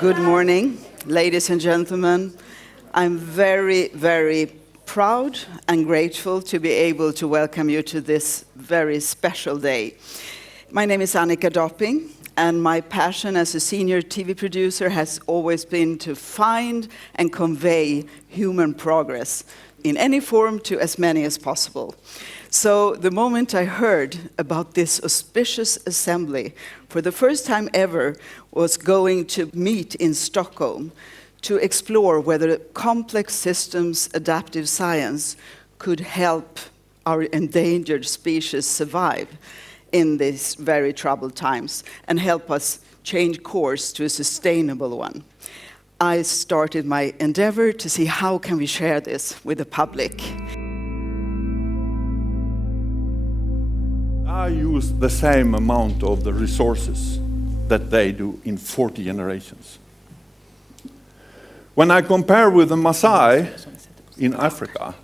Good morning, ladies and gentlemen. I'm very, very proud and grateful to be able to welcome you to this very special day. My name is Annika Dopping, and my passion as a senior TV producer has always been to find and convey human progress in any form to as many as possible. So the moment I heard about this auspicious assembly, for the first time ever, was going to meet in Stockholm to explore whether complex systems adaptive science could help our endangered species survive in these very troubled times and help us change course to a sustainable one. I started my endeavor to see how can we share this with the public. I use the same amount of the resources that they do in 40 generations. When I compare with the Maasai in Africa,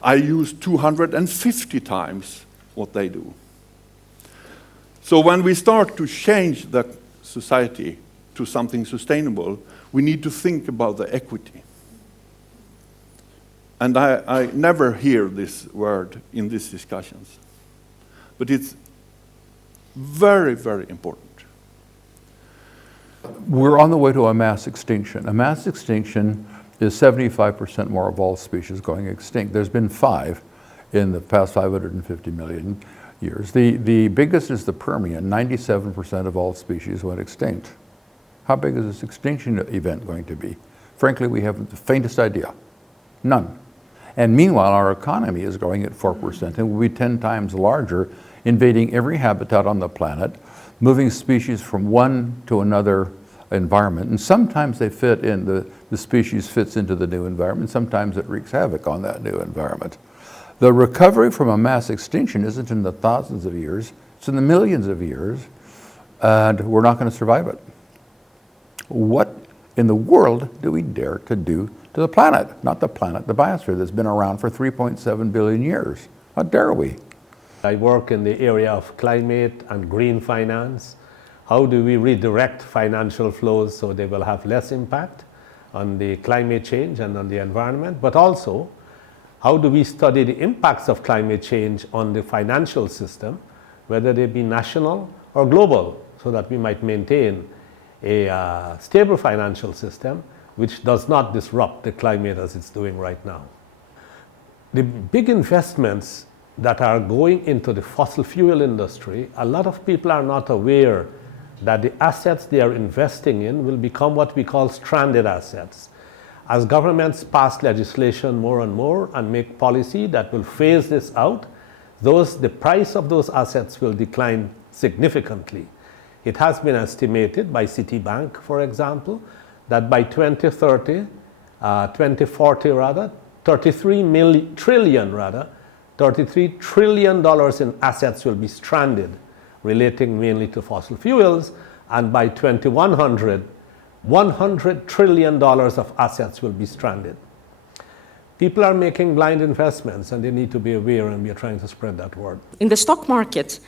I use 250 times what they do. So when we start to change the society to something sustainable, we need to think about the equity. And I never hear this word in these discussions. But it's very, very important. We're on the way to a mass extinction. A mass extinction is 75% more of all species going extinct. There's been 5 in the past 550 million years. The biggest is the Permian. 97% of all species went extinct. How big is this extinction event going to be? Frankly, we haven't the faintest idea. None. And meanwhile, our economy is growing at 4% and will be 10 times larger, invading every habitat on the planet, moving species from one to another environment. And sometimes they fit in, the species fits into the new environment. Sometimes it wreaks havoc on that new environment. The recovery from a mass extinction isn't in the thousands of years, it's in the millions of years, and we're not going to survive it. What in the world do we dare to do to the planet? Not the planet, the biosphere that's been around for 3.7 billion years. How dare we? I work in the area of climate and green finance. How do we redirect financial flows so they will have less impact on the climate change and on the environment? But also, how do we study the impacts of climate change on the financial system, whether they be national or global, so that we might maintain a stable financial system which does not disrupt the climate as it's doing right now. The big investments that are going into the fossil fuel industry, a lot of people are not aware that the assets they are investing in will become what we call stranded assets. As governments pass legislation more and more and make policy that will phase this out, the price of those assets will decline significantly. It has been estimated by Citibank, for example, that by 2040 rather, $33 trillion in assets will be stranded, relating mainly to fossil fuels, and by 2100, $100 trillion of assets will be stranded. People are making blind investments and they need to be aware, and we are trying to spread that word. In the stock market,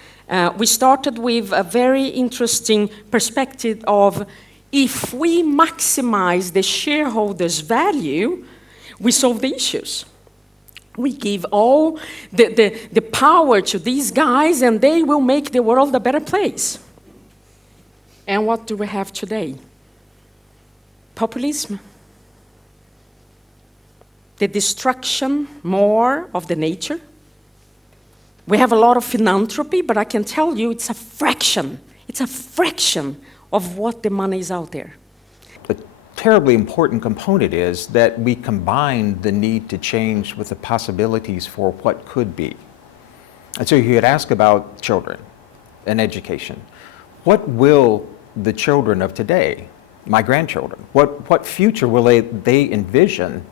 we started with a very interesting perspective of if we maximize the shareholders' value, we solve the issues. We give all the power to these guys and they will make the world a better place. And what do we have today? Populism. The destruction more of the nature. We have a lot of philanthropy, but I can tell you it's a fraction. It's a fraction of what the money is out there. A terribly important component is that we combine the need to change with the possibilities for what could be. And so you could ask about children and education. What will the children of today, my grandchildren, what future will they envision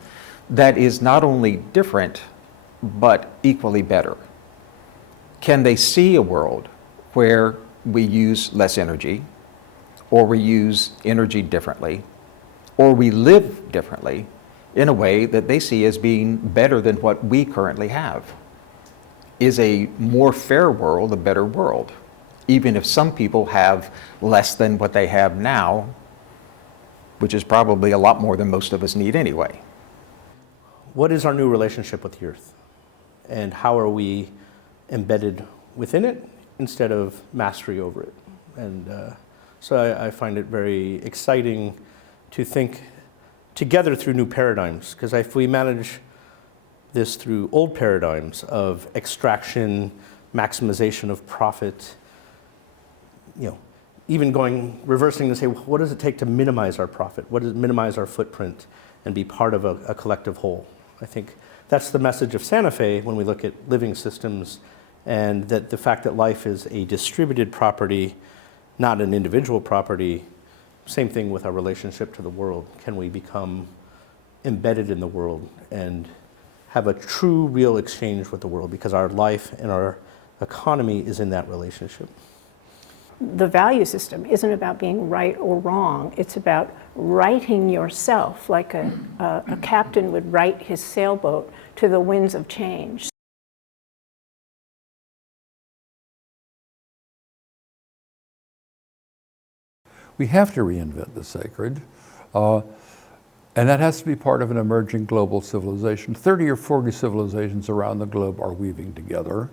that is not only different, but equally better? Can they see a world where we use less energy, or we use energy differently, or we live differently in a way that they see as being better than what we currently have? Is a more fair world a better world? Even if some people have less than what they have now, which is probably a lot more than most of us need anyway. What is our new relationship with the Earth? And how are we embedded within it instead of mastery over it? And so I find it very exciting to think together through new paradigms, because if we manage this through old paradigms of extraction, maximization of profit, even reversing to say, what does it take to minimize our profit? What does it minimize our footprint and be part of a collective whole? I think that's the message of Santa Fe when we look at living systems, and that the fact that life is a distributed property, not an individual property. Same thing with our relationship to the world. Can we become embedded in the world and have a true, real exchange with the world? Because our life and our economy is in that relationship. The value system isn't about being right or wrong. It's about righting yourself, like a captain would right his sailboat to the winds of change. We have to reinvent the sacred, and that has to be part of an emerging global civilization. 30 or 40 civilizations around the globe are weaving together.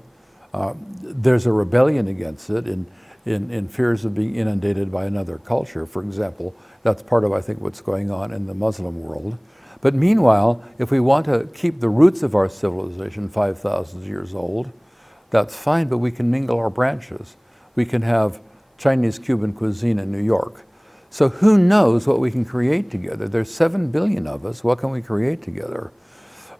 There's a rebellion against it in fears of being inundated by another culture. For example, that's part of, I think, what's going on in the Muslim world. But meanwhile, if we want to keep the roots of our civilization 5,000 years old, that's fine, but we can mingle our branches. We can have Chinese Cuban cuisine in New York. So who knows what we can create together? There's 7 billion of us. What can we create together?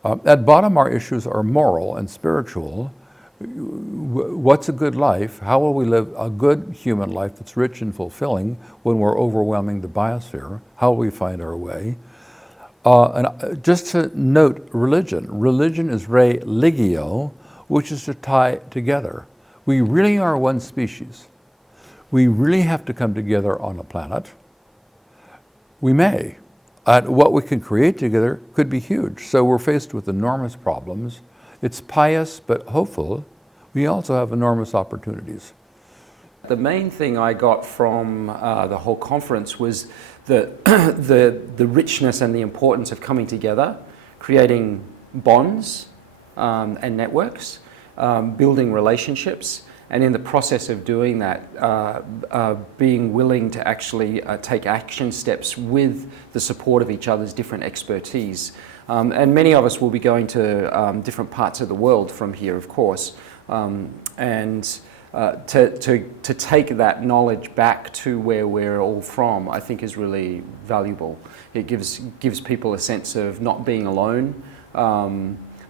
At bottom, our issues are moral and spiritual. What's a good life? How will we live a good human life that's rich and fulfilling when we're overwhelming the biosphere? How will we find our way? And just to note religion. Religion is religio, which is to tie together. We really are one species. We really have to come together on a planet. We may. And what we can create together could be huge. So we're faced with enormous problems. It's pious but hopeful. We also have enormous opportunities. The main thing I got from the whole conference was the richness and the importance of coming together, creating bonds and networks, building relationships, and in the process of doing that, being willing to actually take action steps with the support of each other's different expertise. And many of us will be going to different parts of the world from here, of course. To take that knowledge back to where we're all from, I think is really valuable. It gives people a sense of not being alone,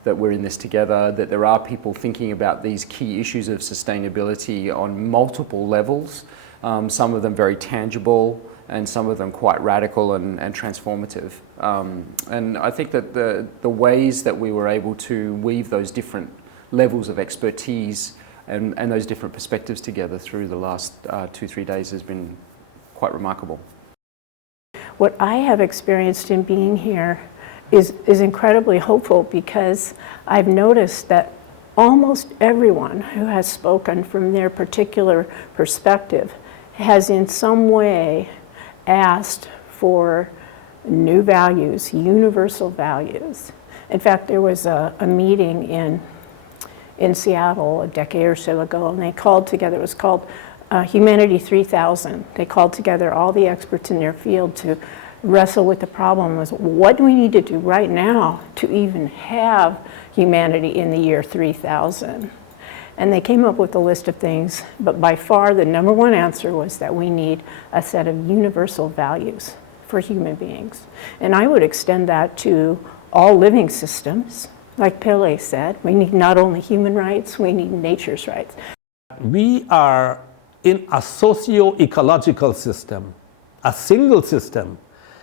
that we're in this together, that there are people thinking about these key issues of sustainability on multiple levels, some of them very tangible, and some of them quite radical and transformative. And I think that the ways that we were able to weave those different levels of expertise and those different perspectives together through the last 2-3 days has been quite remarkable. What I have experienced in being here is incredibly hopeful, because I've noticed that almost everyone who has spoken from their particular perspective has in some way asked for new values, universal values. In fact, there was a meeting in Seattle a decade or so ago, and they called together, it was called Humanity 3000. They called together all the experts in their field to wrestle with the problem was, what do we need to do right now to even have humanity in the year 3000? And they came up with a list of things, but by far the number one answer was that we need a set of universal values for human beings. And I would extend that to all living systems. Like Pele said, we need not only human rights, we need nature's rights. We are in a socio-ecological system, a single system.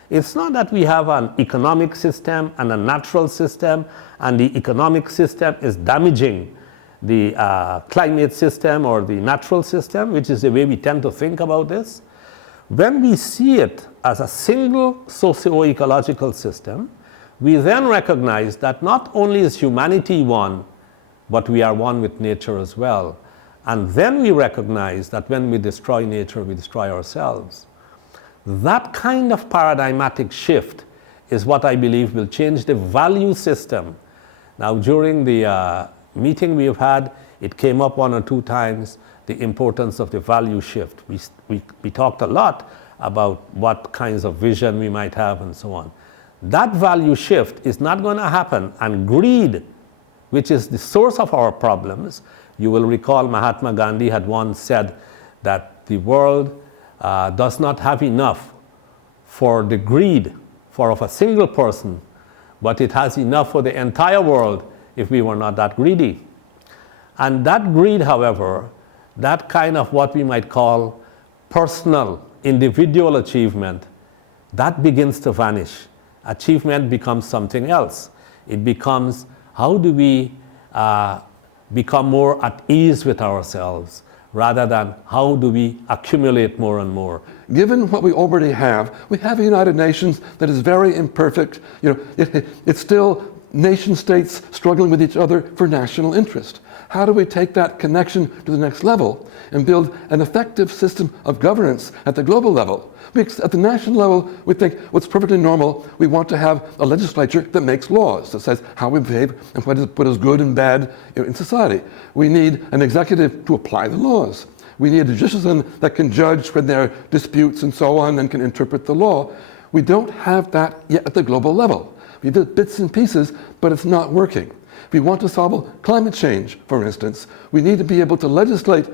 It's not that we have an economic system and a natural system, and the economic system is damaging the climate system or the natural system, which is the way we tend to think about this. When we see it as a single socio-ecological system, we then recognize that not only is humanity one, but we are one with nature as well. And then we recognize that when we destroy nature, we destroy ourselves. That kind of paradigmatic shift is what I believe will change the value system. Now, during the meeting we have had, it came up 1 or 2 times, the importance of the value shift. We talked a lot about what kinds of vision we might have and so on. That value shift is not going to happen, and greed, which is the source of our problems. You will recall Mahatma Gandhi had once said that the world does not have enough for the greed of a single person, but it has enough for the entire world if we were not that greedy. And that greed, however, that kind of what we might call personal, individual achievement, that begins to vanish. Achievement becomes something else. It becomes, how do we become more at ease with ourselves, rather than how do we accumulate more and more. Given what we already have, we have a United Nations that is very imperfect. It's still nation states struggling with each other for national interest. How do we take that connection to the next level and build an effective system of governance at the global level? At the national level, we think what's perfectly normal, we want to have a legislature that makes laws, that says how we behave and what is good and bad in society. We need an executive to apply the laws. We need a judicial system that can judge when there are disputes and so on and can interpret the law. We don't have that yet at the global level. We did bits and pieces, but it's not working. If we want to solve climate change, for instance, we need to be able to legislate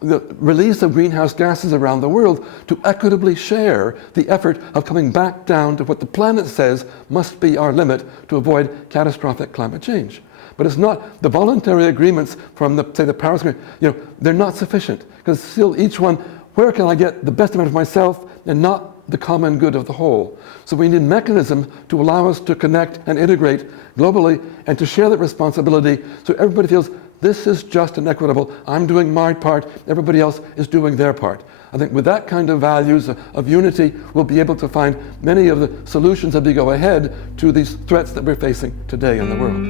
the release of greenhouse gases around the world to equitably share the effort of coming back down to what the planet says must be our limit to avoid catastrophic climate change. But it's not the voluntary agreements from the Paris Agreement, they're not sufficient, because still each one, where can I get the best amount of myself and not the common good of the whole? So we need mechanisms to allow us to connect and integrate globally and to share that responsibility so everybody feels this is just and equitable. I'm doing my part, everybody else is doing their part. I think with that kind of values of unity, we'll be able to find many of the solutions as we go ahead to these threats that we're facing today in the world.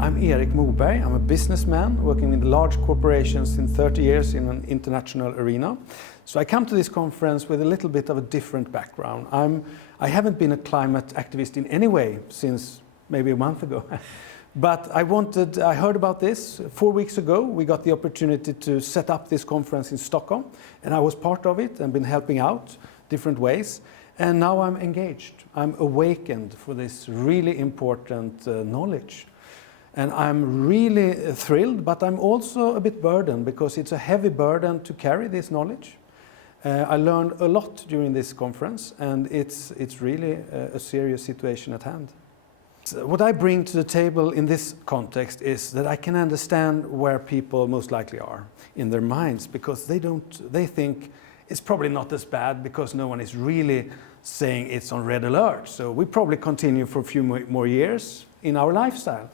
I'm Erik Moberg. I'm a businessman working with large corporations in 30 years in an international arena. So I come to this conference with a little bit of a different background. I haven't been a climate activist in any way since maybe a month ago. But I heard about this 4 weeks ago. We got the opportunity to set up this conference in Stockholm, and I was part of it and been helping out different ways. And now I'm engaged. I'm awakened for this really important knowledge. And I'm really thrilled, but I'm also a bit burdened because it's a heavy burden to carry this knowledge. I learned a lot during this conference, and it's really a serious situation at hand. So what I bring to the table in this context is that I can understand where people most likely are in their minds, because they think it's probably not as bad because no one is really saying it's on red alert. So we probably continue for a few more years in our lifestyle.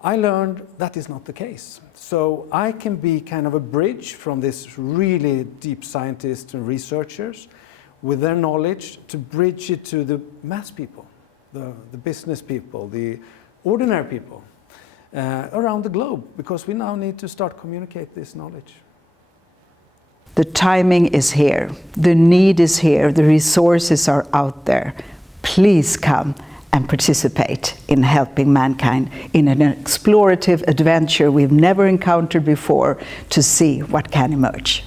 I learned that is not the case. So I can be kind of a bridge from this really deep scientists and researchers with their knowledge to bridge it to the mass people, the business people, the ordinary people around the globe, because we now need to start communicate this knowledge. The timing is here. The need is here. The resources are out there. Please come and participate in helping mankind in an explorative adventure we've never encountered before to see what can emerge.